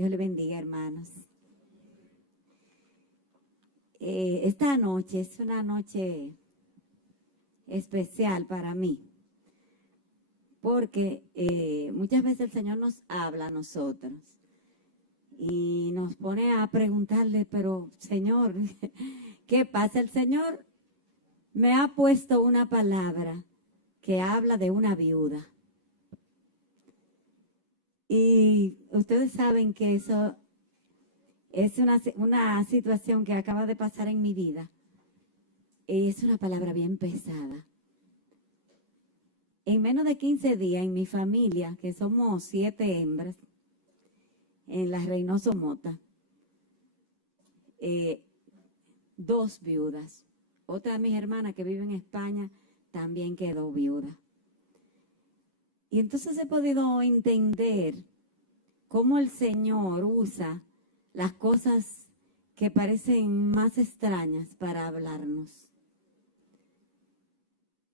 Dios le bendiga, hermanos. Esta noche es una noche especial para mí, porque muchas veces el Señor nos habla a nosotros y nos pone a preguntarle, pero Señor, ¿qué pasa? El Señor me ha puesto una palabra que habla de una viuda. Y ustedes saben que eso es una situación que acaba de pasar en mi vida. Es una palabra bien pesada. En menos de 15 días en mi familia, que somos 7 hembras, en la Reynoso Mota, 2 viudas. Otra de mis hermanas que vive en España también quedó viuda. Y entonces he podido entender cómo el Señor usa las cosas que parecen más extrañas para hablarnos.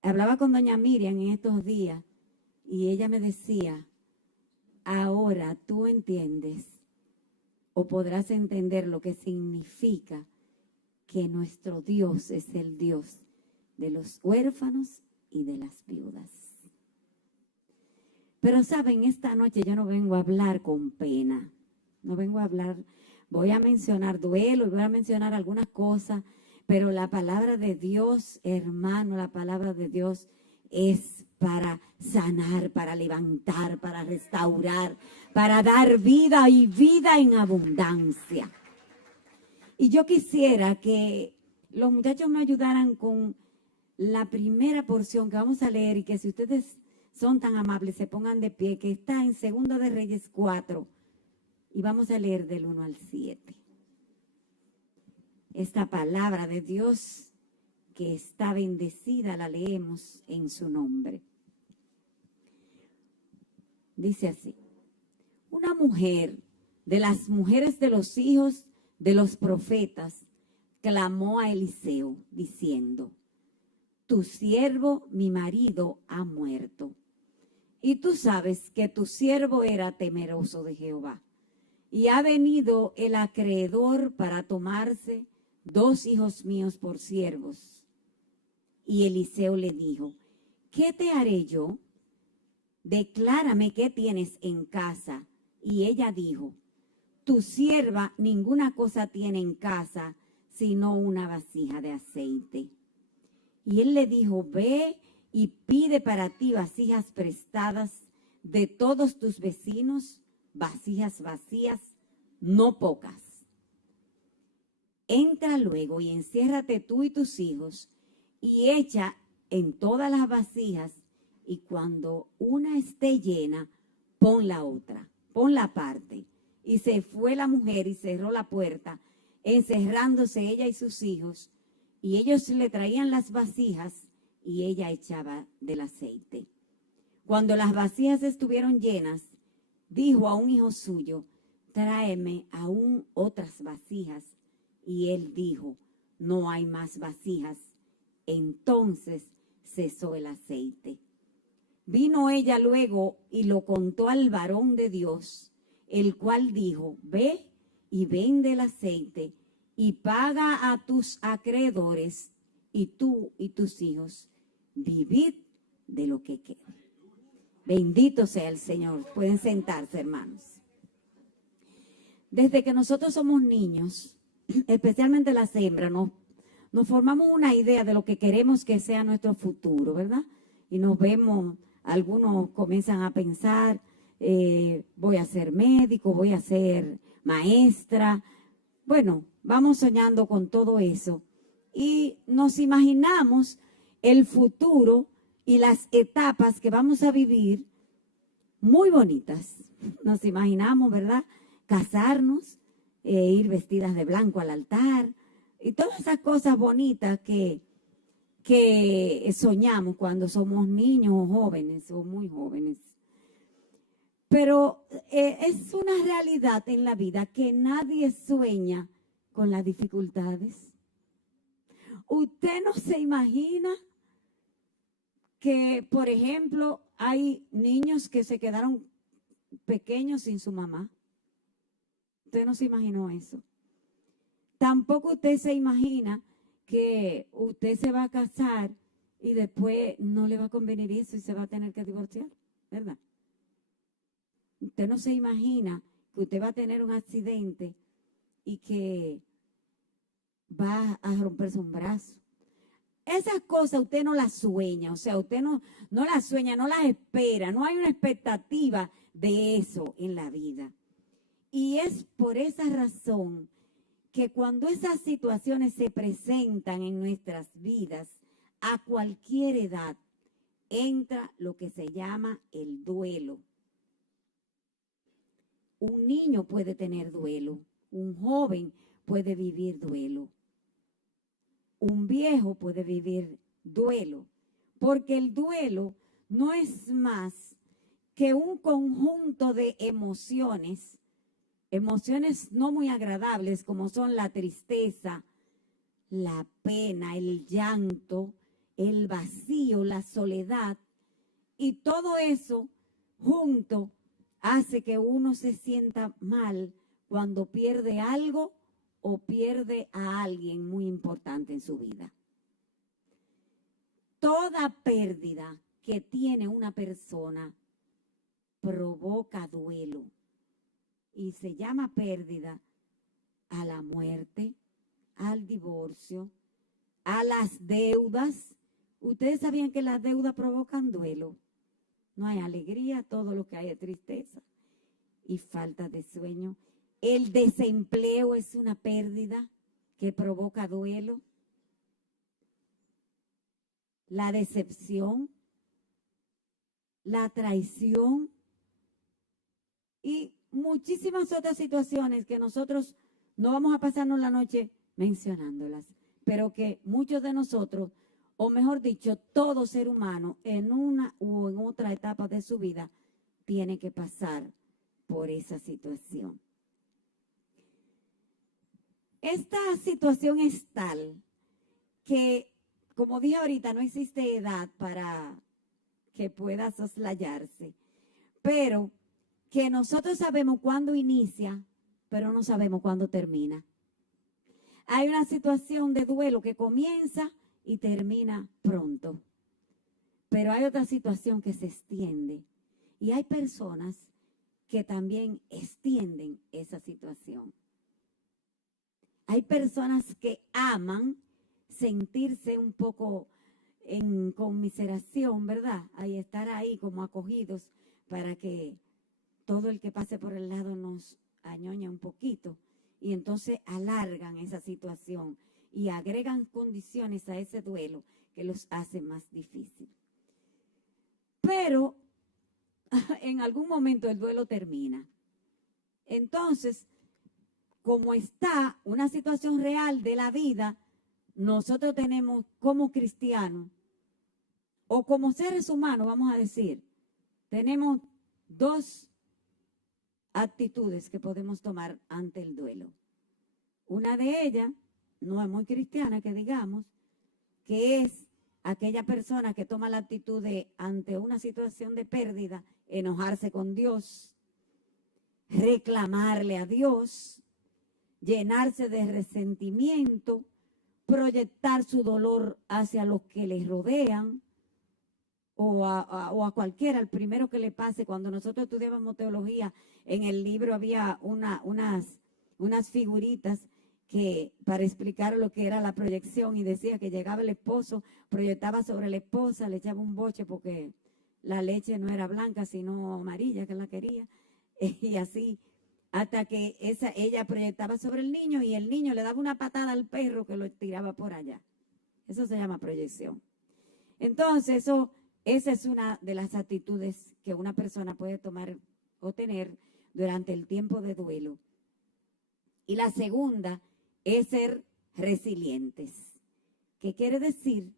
Hablaba con doña Miriam en estos días y ella me decía, ahora tú entiendes o podrás entender lo que significa que nuestro Dios es el Dios de los huérfanos y de las viudas. Pero saben, esta noche yo no vengo a hablar con pena, no vengo a hablar, voy a mencionar duelo y voy a mencionar algunas cosas, pero la palabra de Dios, hermano, la palabra de Dios es para sanar, para levantar, para restaurar, para dar vida y vida en abundancia. Y yo quisiera que los muchachos me ayudaran con la primera porción que vamos a leer y que si ustedes son tan amables se pongan de pie, que está en 2 de Reyes 4 y vamos a leer del 1 al 7. Esta palabra de Dios que está bendecida la leemos en su nombre. Dice así: una mujer de las mujeres de los hijos de los profetas clamó a Eliseo diciendo: tu siervo, mi marido, ha muerto. Y tú sabes que tu siervo era temeroso de Jehová. Y ha venido el acreedor para tomarse 2 hijos míos por siervos. Y Eliseo le dijo: ¿qué te haré yo? Declárame qué tienes en casa. Y ella dijo: tu sierva ninguna cosa tiene en casa, sino una vasija de aceite. Y él le dijo: ve y pide para ti vasijas prestadas de todos tus vecinos, vasijas vacías, no pocas. Entra luego y enciérrate tú y tus hijos y echa en todas las vasijas, y cuando una esté llena, pon la otra, pon la parte. Y se fue la mujer y cerró la puerta, encerrándose ella y sus hijos, y ellos le traían las vasijas y ella echaba del aceite. Cuando las vasijas estuvieron llenas, dijo a un hijo suyo: tráeme aún otras vasijas. Y él dijo: no hay más vasijas. Entonces cesó el aceite. Vino ella luego y lo contó al varón de Dios, el cual dijo: ve y vende el aceite y paga a tus acreedores, y tú y tus hijos vivid de lo que quede. Bendito sea el Señor. Pueden sentarse, hermanos. Desde que nosotros somos niños, especialmente las hembras, nos formamos una idea de lo que queremos que sea nuestro futuro, ¿verdad? Y nos vemos, algunos comienzan a pensar, voy a ser médico, voy a ser maestra. Bueno, vamos soñando con todo eso y nos imaginamos el futuro y las etapas que vamos a vivir muy bonitas. Nos imaginamos, ¿verdad? Casarnos, ir vestidas de blanco al altar y todas esas cosas bonitas que soñamos cuando somos niños o jóvenes o muy jóvenes. Pero es una realidad en la vida que nadie sueña con las dificultades. Usted no se imagina que, por ejemplo, hay niños que se quedaron pequeños sin su mamá. usted no se imaginó eso. Tampoco usted se imagina que usted se va a casar y después no le va a convenir eso y se va a tener que divorciar, ¿verdad? Usted no se imagina que usted va a tener un accidente y que va a romperse un brazo. Esas cosas usted no las sueña, o sea, usted no las sueña, no las espera, no hay una expectativa de eso en la vida. Y es por esa razón que cuando esas situaciones se presentan en nuestras vidas, a cualquier edad, entra lo que se llama el duelo. Un niño puede tener duelo, un joven puede vivir duelo, un viejo puede vivir duelo, porque el duelo no es más que un conjunto de emociones no muy agradables como son la tristeza, la pena, el llanto, el vacío, la soledad, y todo eso junto hace que uno se sienta mal cuando pierde algo o pierde a alguien muy importante en su vida. Toda pérdida que tiene una persona provoca duelo y se llama pérdida a la muerte, al divorcio, a las deudas. Ustedes sabían que las deudas provocan duelo. No hay alegría, todo lo que hay es tristeza y falta de sueño. El desempleo es una pérdida que provoca duelo. La decepción, la traición y muchísimas otras situaciones que nosotros no vamos a pasarnos la noche mencionándolas, pero que muchos de nosotros, o mejor dicho, todo ser humano en una u en otra etapa de su vida tiene que pasar por esa situación. Esta situación es tal que, como dije ahorita, no existe edad para que pueda soslayarse, pero que nosotros sabemos cuándo inicia, pero no sabemos cuándo termina. Hay una situación de duelo que comienza y termina pronto, pero hay otra situación que se extiende y hay personas que también extienden esa situación. Hay personas que aman sentirse un poco en conmiseración, ¿verdad? Ahí estar ahí como acogidos para que todo el que pase por el lado nos añoña un poquito y entonces alargan esa situación y agregan condiciones a ese duelo que los hace más difícil. Pero en algún momento el duelo termina. Entonces, como está una situación real de la vida, nosotros tenemos como cristianos o como seres humanos, vamos a decir, tenemos dos actitudes que podemos tomar ante el duelo. Una de ellas, no es muy cristiana que digamos, que es aquella persona que toma la actitud de, ante una situación de pérdida, enojarse con Dios, reclamarle a Dios, llenarse de resentimiento, proyectar su dolor hacia los que les rodean o a cualquiera, al primero que le pase. Cuando nosotros estudiábamos teología, en el libro había unas figuritas que para explicar lo que era la proyección y decía que llegaba el esposo, proyectaba sobre la esposa, le echaba un boche porque la leche no era blanca sino amarilla que la quería y así hasta que ella proyectaba sobre el niño y el niño le daba una patada al perro que lo tiraba por allá. Eso se llama proyección. Entonces, esa es una de las actitudes que una persona puede tomar o tener durante el tiempo de duelo. Y la segunda es ser resilientes, que quiere decir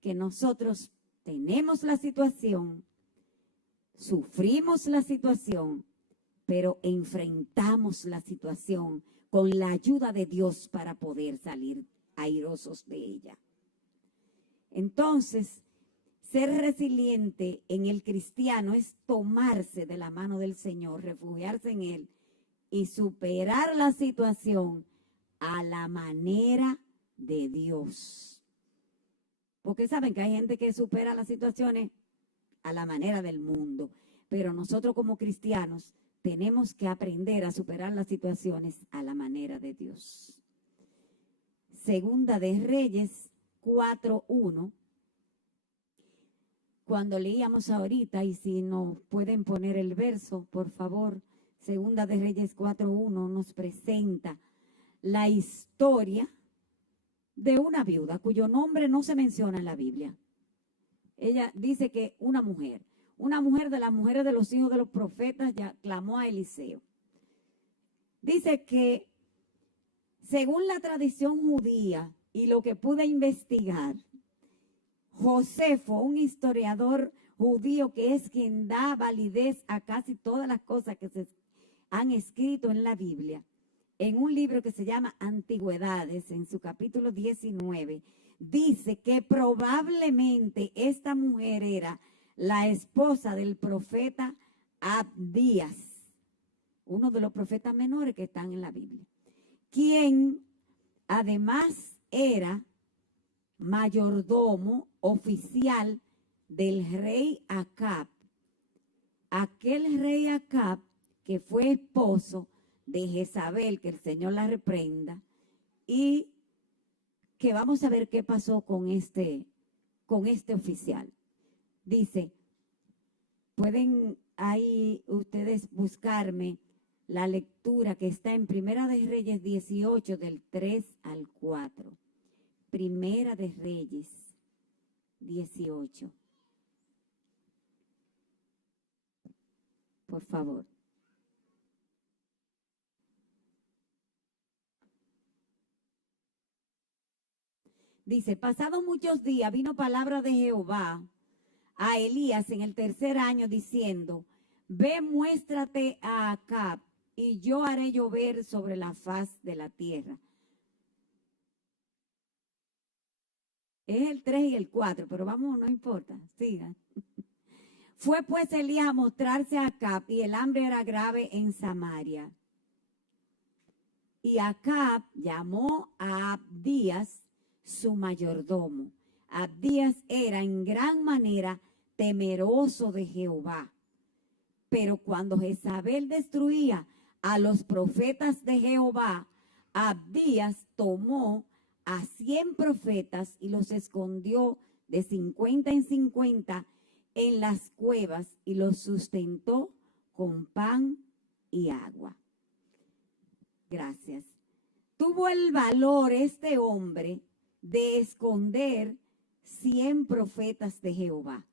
que nosotros tenemos la situación, sufrimos la situación, pero enfrentamos la situación con la ayuda de Dios para poder salir airosos de ella. Entonces, ser resiliente en el cristiano es tomarse de la mano del Señor, refugiarse en Él y superar la situación a la manera de Dios. Porque saben que hay gente que supera las situaciones a la manera del mundo, pero nosotros como cristianos tenemos que aprender a superar las situaciones a la manera de Dios. Segunda de Reyes 4:1. Cuando leíamos ahorita, y si nos pueden poner el verso, por favor, Segunda de Reyes 4:1 nos presenta la historia de una viuda cuyo nombre no se menciona en la Biblia. Ella dice que una mujer de las mujeres de los hijos de los profetas ya clamó a Eliseo. Dice que según la tradición judía y lo que pude investigar, Josefo, un historiador judío que es quien da validez a casi todas las cosas que se han escrito en la Biblia, en un libro que se llama Antigüedades, en su capítulo 19, dice que probablemente esta mujer era la esposa del profeta Abdías, uno de los profetas menores que están en la Biblia, quien además era mayordomo oficial del rey Acab, aquel rey Acab que fue esposo de Jezabel, que el Señor la reprenda, y que vamos a ver qué pasó con este oficial. Dice, pueden ahí ustedes buscarme la lectura que está en Primera de Reyes 18 del 3 al 4. Primera de Reyes 18. Por favor. Dice, pasados muchos días vino palabra de Jehová a Elías en el tercer año diciendo, ve, muéstrate a Acab y yo haré llover sobre la faz de la tierra. Es el 3 y el 4, pero vamos, no importa, sigan. Fue pues Elías a mostrarse a Acab y el hambre era grave en Samaria. Y Acab llamó a Abdías, su mayordomo. Abdías era en gran manera temeroso de Jehová. Pero cuando Jezabel destruía a los profetas de Jehová, Abdías tomó a 100 profetas y los escondió de 50 en 50 en las cuevas y los sustentó con pan y agua. Gracias. Tuvo el valor este hombre de esconder 100 profetas de Jehová.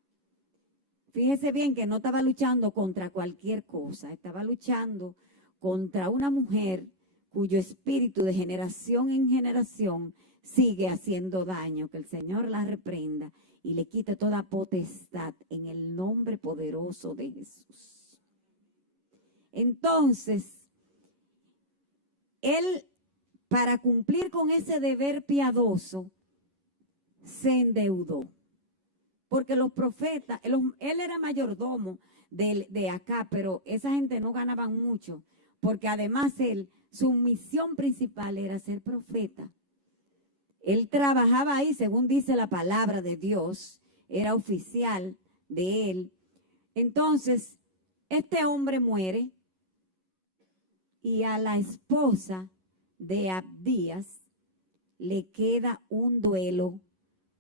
Fíjese bien que no estaba luchando contra cualquier cosa, estaba luchando contra una mujer cuyo espíritu de generación en generación sigue haciendo daño. Que el Señor la reprenda y le quite toda potestad en el nombre poderoso de Jesús. Entonces, él, para cumplir con ese deber piadoso, se endeudó. Porque los profetas, él era mayordomo de acá, pero esa gente no ganaban mucho, porque además su misión principal era ser profeta. Él trabajaba ahí, según dice la palabra de Dios, era oficial de él. Entonces, este hombre muere y a la esposa de Abdías le queda un duelo.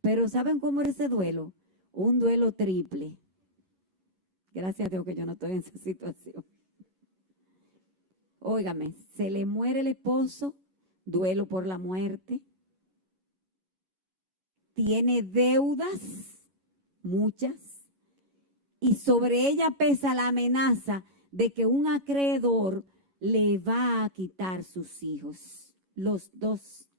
Pero ¿saben cómo era ese duelo? Un duelo triple. Gracias a Dios que yo no estoy en esa situación. Óigame, se le muere el esposo, duelo por la muerte. Tiene deudas, muchas. Y sobre ella pesa la amenaza de que un acreedor le va a quitar sus hijos, los dos.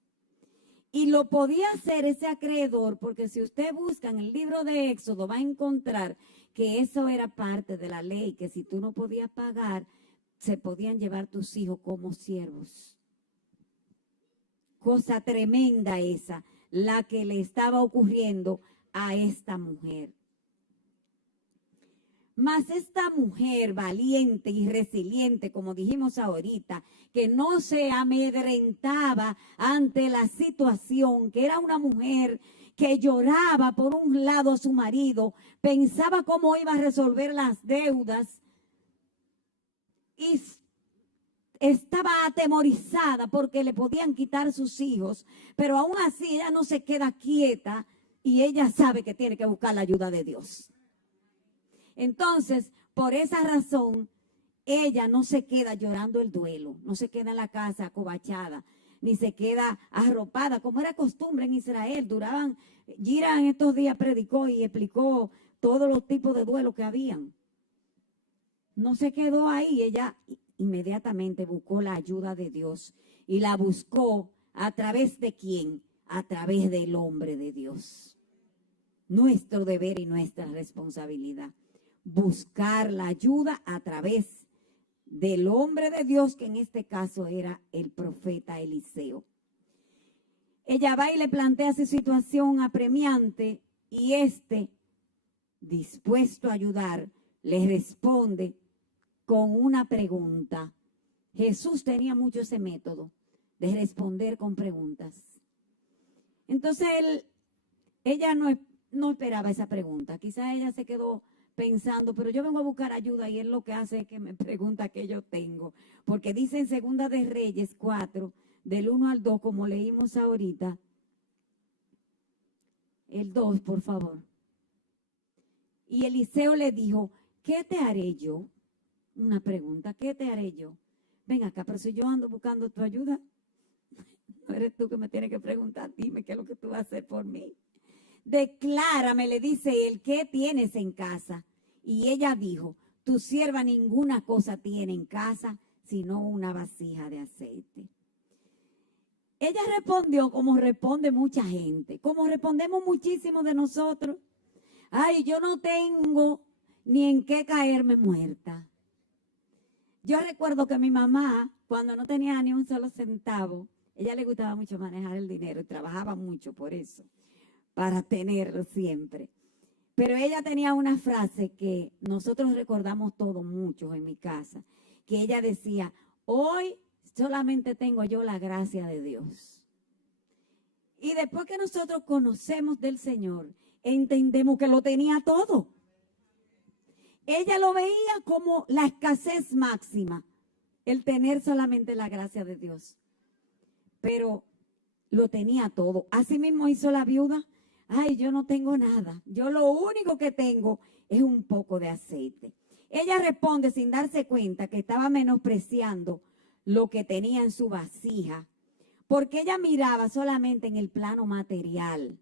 Y lo podía hacer ese acreedor, porque si usted busca en el libro de Éxodo, va a encontrar que eso era parte de la ley, que si tú no podías pagar, se podían llevar tus hijos como siervos. Cosa tremenda esa, la que le estaba ocurriendo a esta mujer. Mas esta mujer valiente y resiliente, como dijimos ahorita, que no se amedrentaba ante la situación, que era una mujer que lloraba por un lado a su marido, pensaba cómo iba a resolver las deudas y estaba atemorizada porque le podían quitar sus hijos, pero aún así ella no se queda quieta y ella sabe que tiene que buscar la ayuda de Dios. Entonces, por esa razón, ella no se queda llorando el duelo, no se queda en la casa acobachada, ni se queda arropada, como era costumbre en Israel. Gira en estos días predicó y explicó todos los tipos de duelo que habían. No se quedó ahí, ella inmediatamente buscó la ayuda de Dios y la buscó a través de quién, a través del hombre de Dios. Nuestro deber y nuestra responsabilidad, buscar la ayuda a través del hombre de Dios, que en este caso era el profeta Eliseo. Ella va y le plantea su situación apremiante y dispuesto a ayudar, le responde con una pregunta. Jesús tenía mucho ese método de responder con preguntas. Entonces ella no esperaba esa pregunta. Quizás ella se quedó pensando, pero yo vengo a buscar ayuda y él lo que hace es que me pregunta qué yo tengo. Porque dice en Segunda de Reyes 4, del 1 al 2, como leímos ahorita. El 2, por favor. Y Eliseo le dijo, ¿qué te haré yo? Una pregunta, ¿qué te haré yo? Ven acá, pero si yo ando buscando tu ayuda, no eres tú que me tienes que preguntar, dime qué es lo que tú vas a hacer por mí. Declárame, le dice él, ¿qué tienes en casa? Y ella dijo, tu sierva ninguna cosa tiene en casa, sino una vasija de aceite. Ella respondió como responde mucha gente, como respondemos muchísimos de nosotros. Ay, yo no tengo ni en qué caerme muerta. Yo recuerdo que mi mamá, cuando no tenía ni un solo centavo, ella le gustaba mucho manejar el dinero y trabajaba mucho por eso, para tenerlo siempre. Pero ella tenía una frase que nosotros recordamos todos mucho en mi casa, que ella decía, hoy solamente tengo yo la gracia de Dios. Y después que nosotros conocemos del Señor, entendemos que lo tenía todo. Ella lo veía como la escasez máxima, el tener solamente la gracia de Dios. Pero lo tenía todo. Así mismo hizo la viuda. Ay, yo no tengo nada. Yo lo único que tengo es un poco de aceite. Ella responde sin darse cuenta que estaba menospreciando lo que tenía en su vasija, porque ella miraba solamente en el plano material.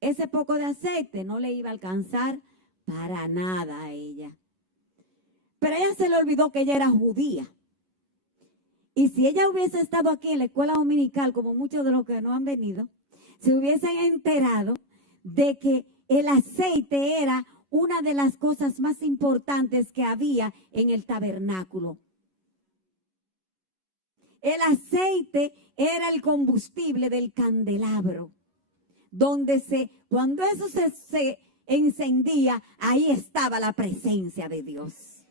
Ese poco de aceite no le iba a alcanzar para nada a ella. Pero a ella se le olvidó que ella era judía. Y si ella hubiese estado aquí en la escuela dominical, como muchos de los que no han venido, se hubiesen enterado de que el aceite era una de las cosas más importantes que había en el tabernáculo. El aceite era el combustible del candelabro, donde cuando eso se encendía, ahí estaba la presencia de Dios.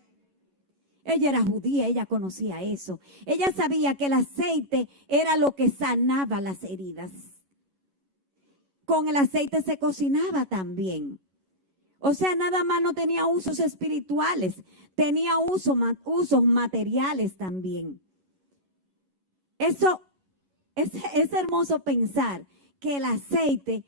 Ella era judía, ella conocía eso. Ella sabía que el aceite era lo que sanaba las heridas. Con el aceite se cocinaba también. O sea, nada más no tenía usos espirituales, tenía usos materiales también. Eso es hermoso pensar que el aceite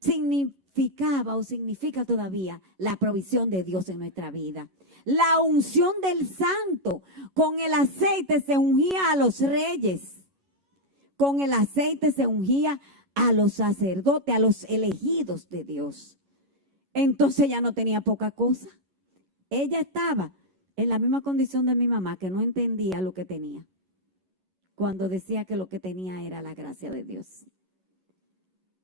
significaba o significa todavía la provisión de Dios en nuestra vida. La unción del santo. Con el aceite se ungía a los reyes. Con el aceite se ungía a los sacerdotes, a los elegidos de Dios. Entonces ella no tenía poca cosa. Ella estaba en la misma condición de mi mamá, que no entendía lo que tenía, cuando decía que lo que tenía era la gracia de Dios.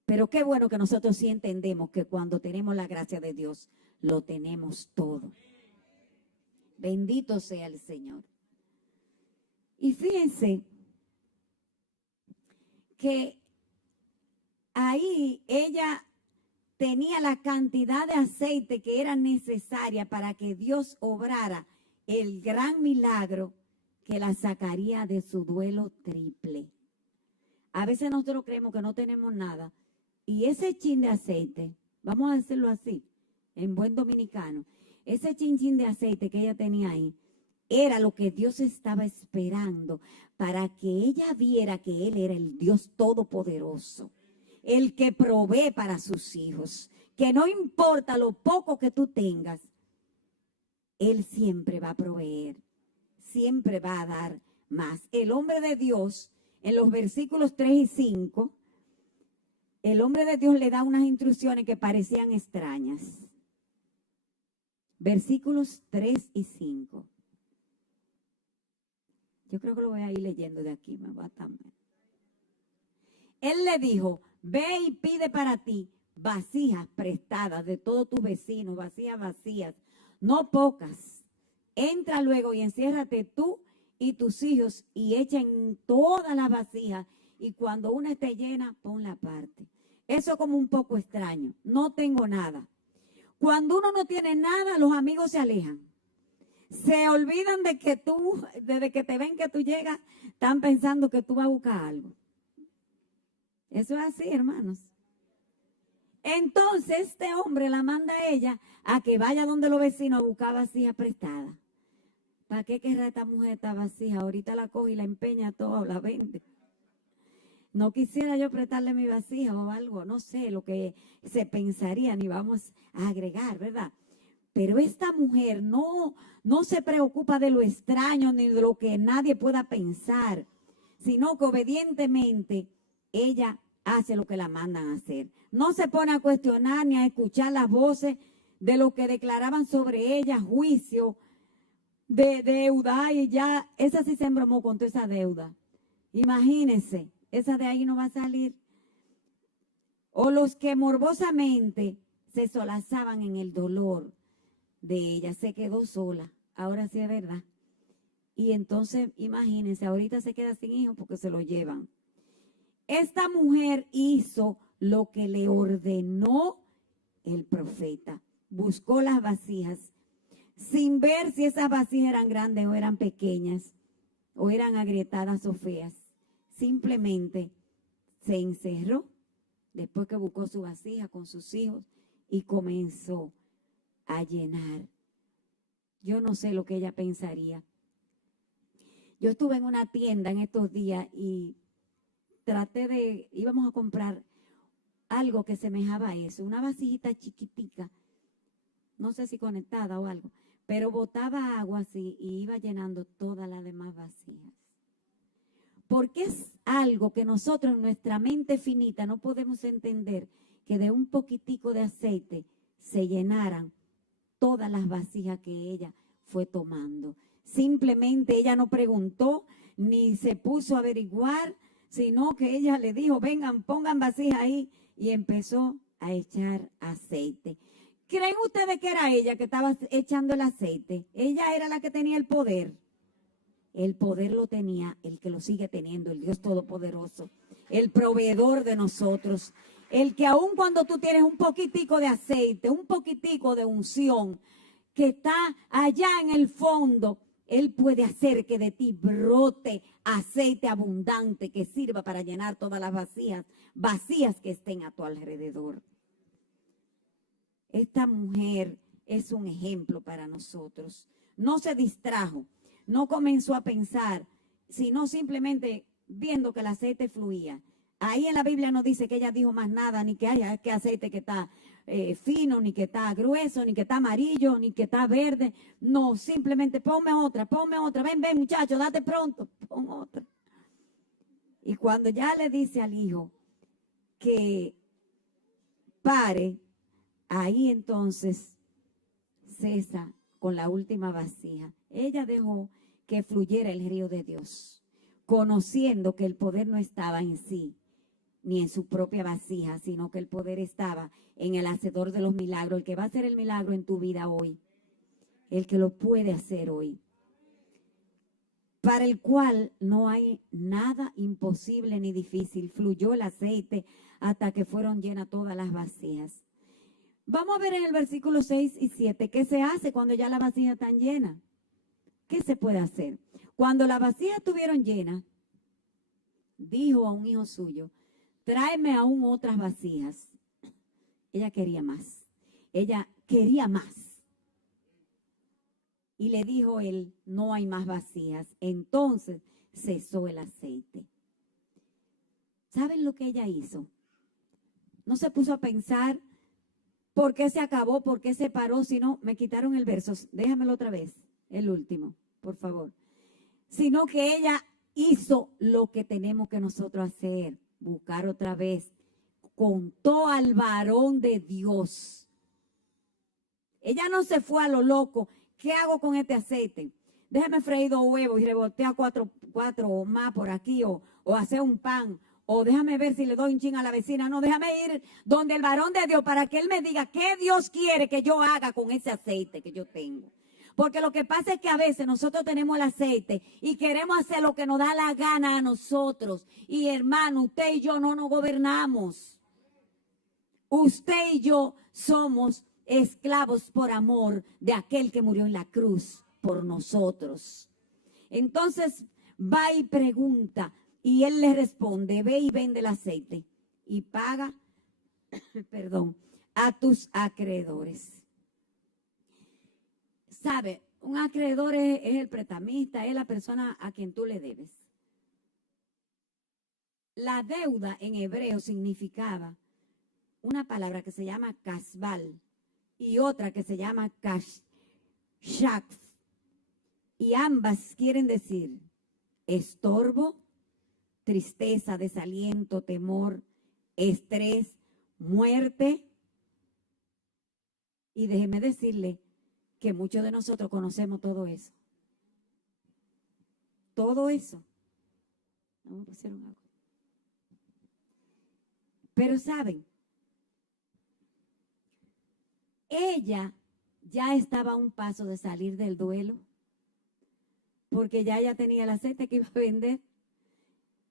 Pero qué bueno que nosotros sí entendemos que cuando tenemos la gracia de Dios, lo tenemos todo. Bendito sea el Señor. Y fíjense que ahí ella tenía la cantidad de aceite que era necesaria para que Dios obrara el gran milagro que la sacaría de su duelo triple. A veces nosotros creemos que no tenemos nada y ese chin de aceite, vamos a decirlo así, en buen dominicano, ese chin de aceite que ella tenía ahí, era lo que Dios estaba esperando para que ella viera que Él era el Dios todopoderoso, el que provee para sus hijos, que no importa lo poco que tú tengas, Él siempre va a proveer, siempre va a dar más. El hombre de Dios, en los versículos 3 y 5, el hombre de Dios le da unas instrucciones que parecían extrañas. Versículos 3 y 5. Yo creo que lo voy a ir leyendo de aquí, me va también. Él le dijo, ve y pide para ti vasijas prestadas de todos tus vecinos, vasijas vacías, no pocas. Entra luego y enciérrate tú y tus hijos y echa en todas las vasijas y cuando una esté llena, ponla aparte. Eso como un poco extraño, no tengo nada. Cuando uno no tiene nada, los amigos se alejan. Se olvidan de que tú, desde que te ven que tú llegas, están pensando que tú vas a buscar algo. Eso es así, hermanos. Entonces este hombre la manda a ella a que vaya donde los vecinos a buscar vasijas prestadas. ¿Para qué querrá esta mujer esta vasija? Ahorita la coge y la empeña toda o la vende. No quisiera yo prestarle mi vasija o algo, no sé lo que se pensaría, ni vamos a agregar, ¿verdad? Pero esta mujer no se preocupa de lo extraño ni de lo que nadie pueda pensar, sino que obedientemente ella hace lo que la mandan a hacer. No se pone a cuestionar ni a escuchar las voces de lo que declaraban sobre ella, juicio, de deuda, y ya, esa sí se embromó con toda esa deuda. Imagínense, esa de ahí no va a salir. O los que morbosamente se solazaban en el dolor de ella, se quedó sola, ahora sí es verdad. Y entonces, imagínense, ahorita se queda sin hijos porque se lo llevan. Esta mujer hizo lo que le ordenó el profeta. Buscó las vasijas, sin ver si esas vasijas eran grandes o eran pequeñas, o eran agrietadas o feas. Simplemente se encerró, después que buscó su vasija con sus hijos, y comenzó a llenar. Yo no sé lo que ella pensaría. Yo estuve en una tienda en estos días y íbamos a comprar algo que semejaba a eso, una vasijita chiquitica, no sé si conectada o algo, pero botaba agua así y iba llenando todas las demás vasijas. Porque es algo que nosotros en nuestra mente finita no podemos entender, que de un poquitico de aceite se llenaran todas las vasijas que ella fue tomando. Simplemente ella no preguntó ni se puso a averiguar, sino que ella le dijo, vengan, pongan vasijas ahí, y empezó a echar aceite. ¿Creen ustedes que era ella que estaba echando el aceite? Ella era la que tenía el poder. El poder lo tenía el que lo sigue teniendo, el Dios Todopoderoso, el proveedor de nosotros, el que aun cuando tú tienes un poquitico de aceite, un poquitico de unción que está allá en el fondo, Él puede hacer que de ti brote aceite abundante que sirva para llenar todas las vacías que estén a tu alrededor. Esta mujer es un ejemplo para nosotros. No se distrajo, no comenzó a pensar, sino simplemente viendo que el aceite fluía. Ahí en la Biblia no dice que ella dijo más nada, ni que haya que aceite que está fino, ni que está grueso, ni que está amarillo, ni que está verde. No, simplemente ponme otra, ven muchacho, date pronto, pon otra. Y cuando ya le dice al hijo que pare, ahí entonces cesa con la última vasija. Ella dejó que fluyera el río de Dios, conociendo que el poder no estaba en sí, ni en su propia vasija, sino que el poder estaba en el hacedor de los milagros, el que va a hacer el milagro en tu vida hoy, el que lo puede hacer hoy, para el cual no hay nada imposible ni difícil. Fluyó el aceite hasta que fueron llenas todas las vasijas. Vamos a ver en el versículo 6 y 7, ¿qué se hace cuando ya la vasija está llena? ¿Qué se puede hacer? Cuando las vasijas estuvieron llenas, dijo a un hijo suyo, tráeme aún otras vasijas. Ella quería más. Ella quería más. Y le dijo él, no hay más vasijas. Entonces cesó el aceite. ¿Saben lo que ella hizo? No se puso a pensar por qué se acabó, por qué se paró, sino me quitaron el verso. Déjamelo otra vez, el último, por favor. Sino que ella hizo lo que tenemos que nosotros hacer, buscar otra vez. Contó al varón de Dios. Ella no se fue a lo loco. ¿Qué hago con este aceite? Déjame freír 2 huevos y revoltear cuatro o más por aquí, o hacer un pan, o déjame ver si le doy un chin a la vecina. No, déjame ir donde el varón de Dios para que él me diga qué Dios quiere que yo haga con ese aceite que yo tengo. Porque lo que pasa es que a veces nosotros tenemos el aceite y queremos hacer lo que nos da la gana a nosotros. Y hermano, usted y yo no nos gobernamos. Usted y yo somos esclavos por amor de aquel que murió en la cruz por nosotros. Entonces va y pregunta y él le responde, ve y vende el aceite y paga, perdón, a tus acreedores. ¿Sabe? Un acreedor es el prestamista, es la persona a quien tú le debes. La deuda en hebreo significaba una palabra que se llama kasbal y otra que se llama kashak. Y ambas quieren decir estorbo, tristeza, desaliento, temor, estrés, muerte. Y déjeme decirle que muchos de nosotros conocemos todo eso. Todo eso. No me pusieron algo. Pero saben, ella ya estaba a un paso de salir del duelo, porque ya ella tenía el aceite que iba a vender.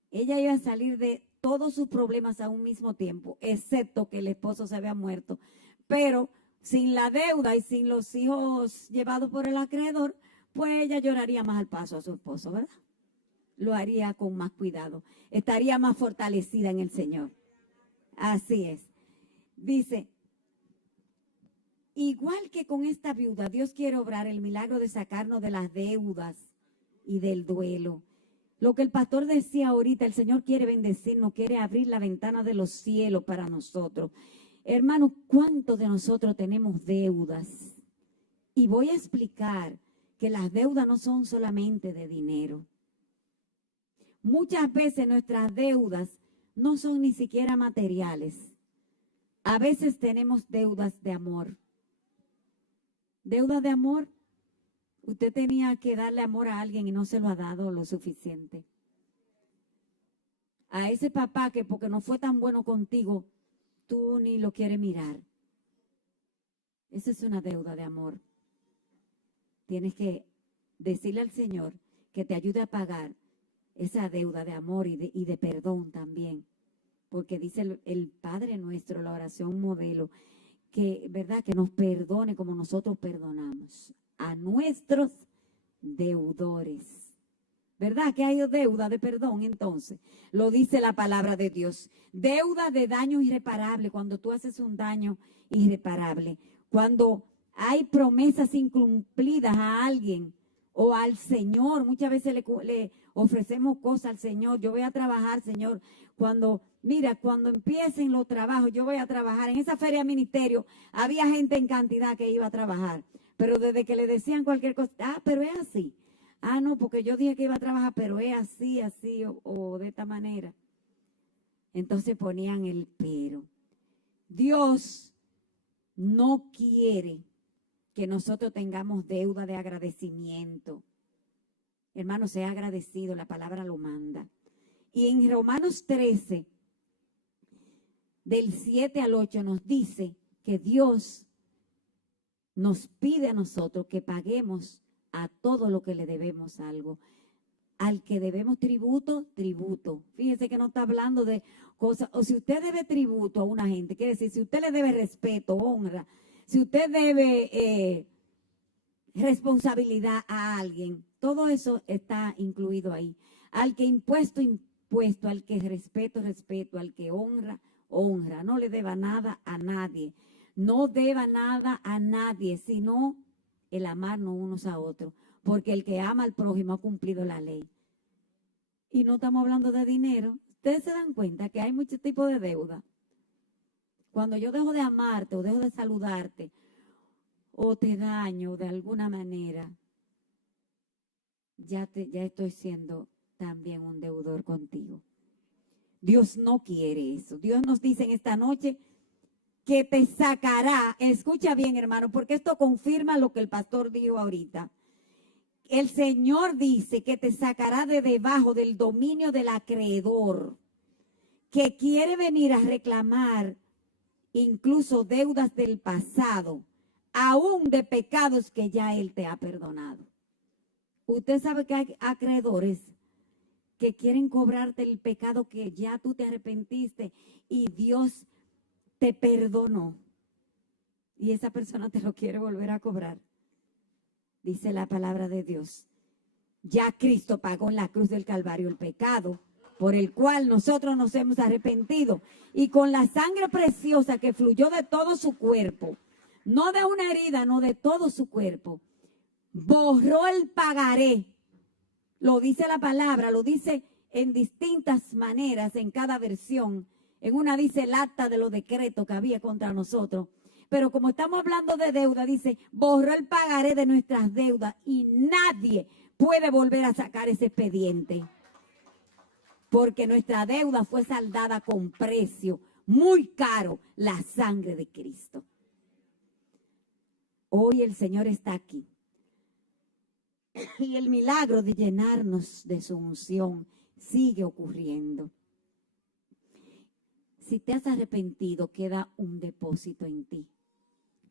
Ella iba a salir de todos sus problemas a un mismo tiempo, excepto que el esposo se había muerto. Pero sin la deuda y sin los hijos llevados por el acreedor, pues ella lloraría más al paso a su esposo, ¿verdad? Lo haría con más cuidado. Estaría más fortalecida en el Señor. Así es. Dice, igual que con esta viuda, Dios quiere obrar el milagro de sacarnos de las deudas y del duelo. Lo que el pastor decía ahorita, el Señor quiere bendecirnos, quiere abrir la ventana de los cielos para nosotros. Hermanos, ¿cuántos de nosotros tenemos deudas? Y voy a explicar que las deudas no son solamente de dinero. Muchas veces nuestras deudas no son ni siquiera materiales. A veces tenemos deudas de amor. Deudas de amor. Usted tenía que darle amor a alguien y no se lo ha dado lo suficiente. A ese papá que porque no fue tan bueno contigo, tú ni lo quieres mirar. Esa es una deuda de amor. Tienes que decirle al Señor que te ayude a pagar esa deuda de amor y de perdón también. Porque dice el Padre nuestro, la oración modelo, que, ¿verdad? Que nos perdone como nosotros perdonamos a nuestros deudores. ¿Verdad? Que hay deuda de perdón entonces. Lo dice la palabra de Dios. Deuda de daño irreparable, cuando tú haces un daño irreparable. Cuando hay promesas incumplidas a alguien o al Señor. Muchas veces le ofrecemos cosas al Señor. Yo voy a trabajar, Señor. Cuando empiecen los trabajos, yo voy a trabajar. En esa feria de ministerio había gente en cantidad que iba a trabajar. Pero desde que le decían cualquier cosa, pero es así. No, porque yo dije que iba a trabajar, pero es así, o de esta manera. Entonces ponían el pero. Dios no quiere que nosotros tengamos deuda de agradecimiento. Hermano, sea agradecido, la palabra lo manda. Y en Romanos 13, del 7 al 8, nos dice que Dios nos pide a nosotros que paguemos a todo lo que le debemos algo. al que debemos tributo, tributo. Fíjese que no está hablando de cosas, o si usted debe tributo a una gente, quiere decir, si usted le debe respeto, honra, si usted debe responsabilidad a alguien, todo eso está incluido ahí. Al que impuesto, impuesto, al que respeto, respeto, al que honra, honra. No le deba nada a nadie. No deba nada a nadie, sino el amarnos unos a otros. Porque el que ama al prójimo ha cumplido la ley. Y no estamos hablando de dinero. Ustedes se dan cuenta que hay muchos tipos de deuda. Cuando yo dejo de amarte o dejo de saludarte o te daño de alguna manera, ya estoy siendo también un deudor contigo. Dios no quiere eso. Dios nos dice en esta noche que te sacará. Escucha bien, hermano, porque esto confirma lo que el pastor dijo ahorita. El Señor dice que te sacará de debajo del dominio del acreedor, que quiere venir a reclamar incluso deudas del pasado, aún de pecados que ya Él te ha perdonado. Usted sabe que hay acreedores que quieren cobrarte el pecado que ya tú te arrepentiste y Dios te perdonó. Y esa persona te lo quiere volver a cobrar. Dice la palabra de Dios. Ya Cristo pagó en la cruz del Calvario el pecado por el cual nosotros nos hemos arrepentido. Y con la sangre preciosa que fluyó de todo su cuerpo, no de una herida, no de todo su cuerpo, borró el pagaré. Lo dice la palabra, lo dice en distintas maneras en cada versión. En una dice el acta de los decretos que había contra nosotros. Pero como estamos hablando de deuda, dice, borró el pagaré de nuestras deudas y nadie puede volver a sacar ese expediente. Porque nuestra deuda fue saldada con precio muy caro, la sangre de Cristo. Hoy el Señor está aquí. Y el milagro de llenarnos de su unción sigue ocurriendo. Si te has arrepentido, queda un depósito en ti.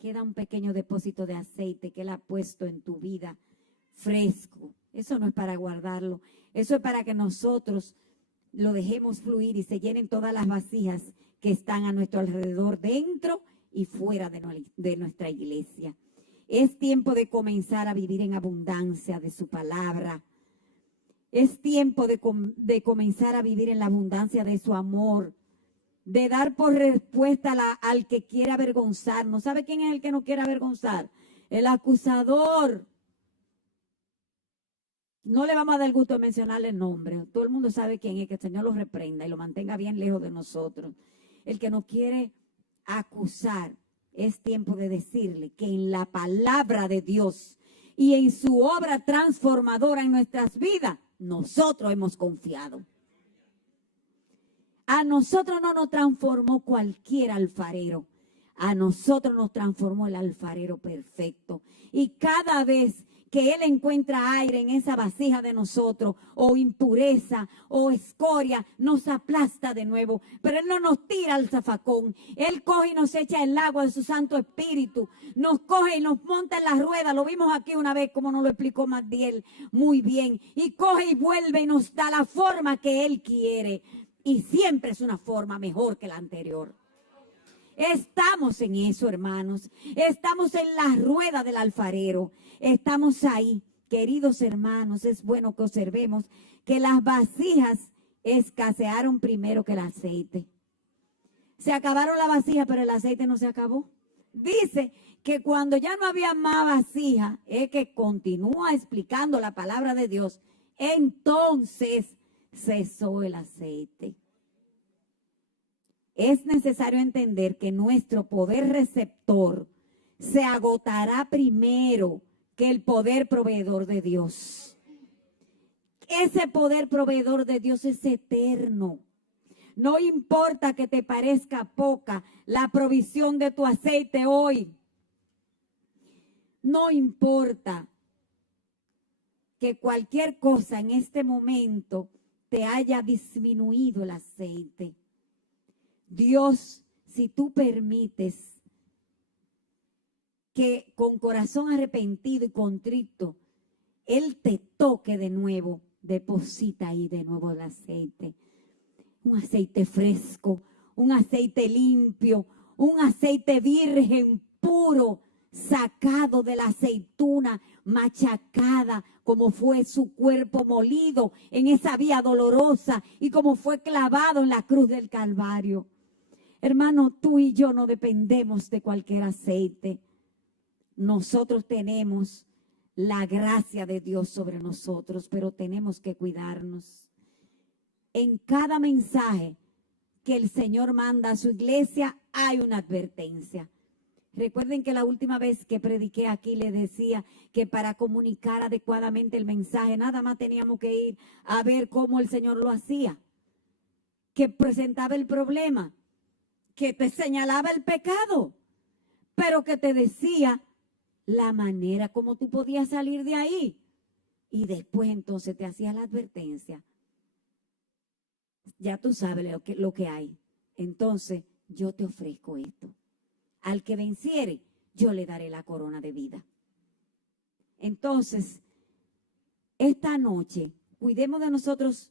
Queda un pequeño depósito de aceite que Él ha puesto en tu vida fresco. Eso no es para guardarlo. Eso es para que nosotros lo dejemos fluir y se llenen todas las vasijas que están a nuestro alrededor, dentro y fuera de nuestra iglesia. Es tiempo de comenzar a vivir en abundancia de su palabra. Es tiempo de comenzar a vivir en la abundancia de su amor, de dar por respuesta al que quiera avergonzarnos. ¿Sabe quién es el que nos quiere avergonzar? El acusador. No le vamos a dar el gusto de mencionarle el nombre. Todo el mundo sabe quién es, que el Señor lo reprenda y lo mantenga bien lejos de nosotros. El que nos quiere acusar. Es tiempo de decirle que en la palabra de Dios y en su obra transformadora en nuestras vidas, nosotros hemos confiado. A nosotros no nos transformó cualquier alfarero. A nosotros nos transformó el alfarero perfecto. Y cada vez que Él encuentra aire en esa vasija de nosotros, o impureza, o escoria, nos aplasta de nuevo. Pero Él no nos tira al zafacón. Él coge y nos echa el agua de su Santo Espíritu. Nos coge y nos monta en la rueda. Lo vimos aquí una vez, como nos lo explicó Magdiel muy bien. Y coge y vuelve y nos da la forma que Él quiere. Y siempre es una forma mejor que la anterior. Estamos en eso, hermanos. Estamos en la rueda del alfarero. Estamos ahí, queridos hermanos. Es bueno que observemos que las vasijas escasearon primero que el aceite. Se acabaron las vasijas, pero el aceite no se acabó. Dice que cuando ya no había más vasija, es que continúa explicando la palabra de Dios. Entonces cesó el aceite. Es necesario entender que nuestro poder receptor se agotará primero que el poder proveedor de Dios. Ese poder proveedor de Dios es eterno. No importa que te parezca poca la provisión de tu aceite hoy. No importa que cualquier cosa en este momento te haya disminuido el aceite. Dios, si tú permites que con corazón arrepentido y contrito, Él te toque de nuevo, deposita ahí de nuevo el aceite. Un aceite fresco, un aceite limpio, un aceite virgen, puro, sacado de la aceituna, machacada, como fue su cuerpo molido en esa vía dolorosa y como fue clavado en la cruz del Calvario. Hermano, tú y yo no dependemos de cualquier aceite. Nosotros tenemos la gracia de Dios sobre nosotros, pero tenemos que cuidarnos. En cada mensaje que el Señor manda a su iglesia hay una advertencia. Recuerden que la última vez que prediqué aquí le decía que para comunicar adecuadamente el mensaje nada más teníamos que ir a ver cómo el Señor lo hacía, que presentaba el problema, que te señalaba el pecado, pero que te decía la manera como tú podías salir de ahí. Y después entonces te hacía la advertencia. Ya tú sabes lo que hay. Entonces yo te ofrezco esto. Al que venciere, yo le daré la corona de vida. Entonces, esta noche, cuidemos de nosotros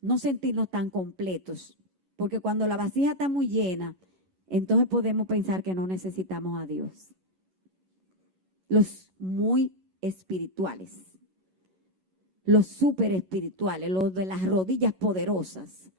no sentirnos tan completos, porque cuando la vasija está muy llena, entonces podemos pensar que no necesitamos a Dios. Los muy espirituales, los súper espirituales, los de las rodillas poderosas.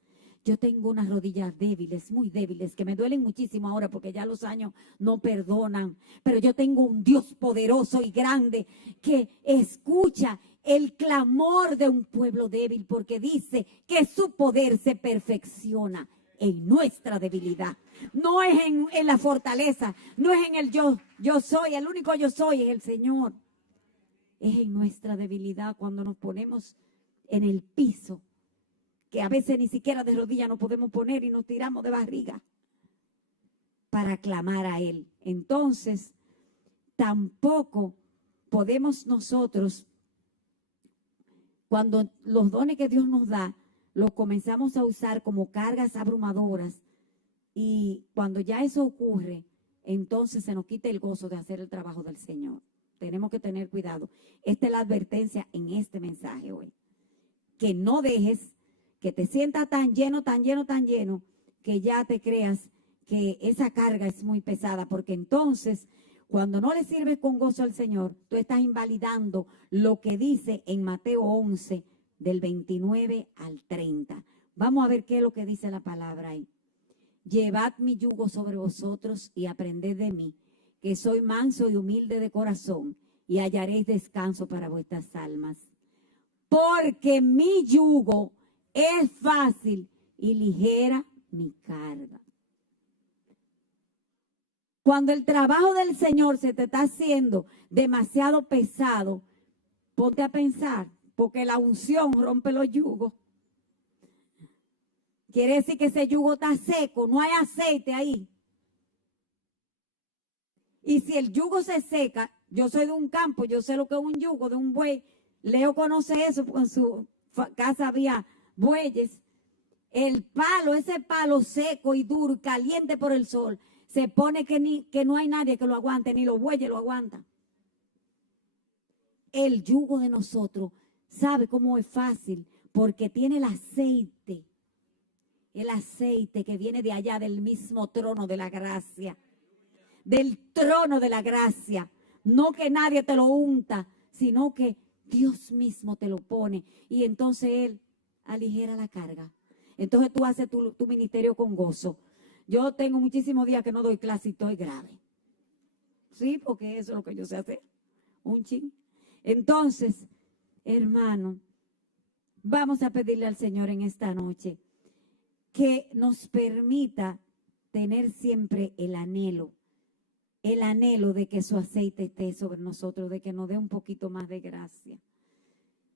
Yo tengo unas rodillas débiles, muy débiles, que me duelen muchísimo ahora porque ya los años no perdonan. Pero yo tengo un Dios poderoso y grande que escucha el clamor de un pueblo débil porque dice que su poder se perfecciona en nuestra debilidad. No es en la fortaleza, no es en el yo soy, el único yo soy es el Señor. Es en nuestra debilidad cuando nos ponemos en el piso, que a veces ni siquiera de rodillas nos podemos poner y nos tiramos de barriga para clamar a Él. Entonces, tampoco podemos nosotros, cuando los dones que Dios nos da, los comenzamos a usar como cargas abrumadoras, y cuando ya eso ocurre, entonces se nos quita el gozo de hacer el trabajo del Señor. Tenemos que tener cuidado. Esta es la advertencia en este mensaje hoy. Que no dejes que te sientas tan lleno, tan lleno, tan lleno, que ya te creas que esa carga es muy pesada, porque entonces, cuando no le sirves con gozo al Señor, tú estás invalidando lo que dice en Mateo 11, del 29 al 30. Vamos a ver qué es lo que dice la palabra ahí. Llevad mi yugo sobre vosotros y aprended de mí, que soy manso y humilde de corazón, y hallaréis descanso para vuestras almas. Porque mi yugo es fácil y ligera mi carga. Cuando el trabajo del Señor se te está haciendo demasiado pesado, ponte a pensar, porque la unción rompe los yugos. Quiere decir que ese yugo está seco, no hay aceite ahí. Y si el yugo se seca, yo soy de un campo, yo sé lo que es un yugo de un buey. Leo conoce eso, porque en su casa había bueyes. El palo, ese palo seco y duro, caliente por el sol, se pone que no hay nadie que lo aguante, ni los bueyes lo aguantan. El yugo de nosotros, ¿sabe cómo es fácil? Porque tiene el aceite que viene de allá del mismo trono de la gracia. Del trono de la gracia. No que nadie te lo unta, sino que Dios mismo te lo pone. Y entonces Él aligera la carga. Entonces tú haces tu ministerio con gozo. Yo tengo muchísimos días que no doy clase y estoy grave. Sí, porque eso es lo que yo sé hacer. Un chin. Entonces, hermano, vamos a pedirle al Señor en esta noche que nos permita tener siempre el anhelo de que su aceite esté sobre nosotros, de que nos dé un poquito más de gracia,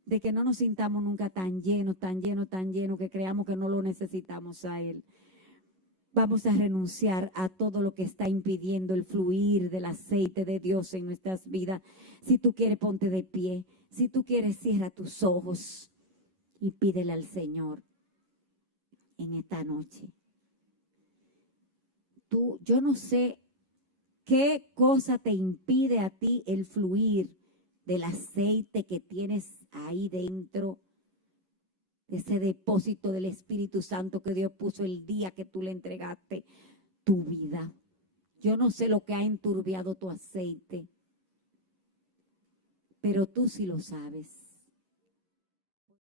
de que no nos sintamos nunca tan llenos, tan llenos, tan llenos, que creamos que no lo necesitamos a Él. Vamos a renunciar a todo lo que está impidiendo el fluir del aceite de Dios en nuestras vidas. Si tú quieres, ponte de pie. Si tú quieres, cierra tus ojos y pídele al Señor en esta noche. Yo no sé qué cosa te impide a ti el fluir del aceite que tienes ahí dentro ese depósito del Espíritu Santo que Dios puso el día que tú le entregaste tu vida. Yo no sé lo que ha enturbiado tu aceite, pero tú sí lo sabes.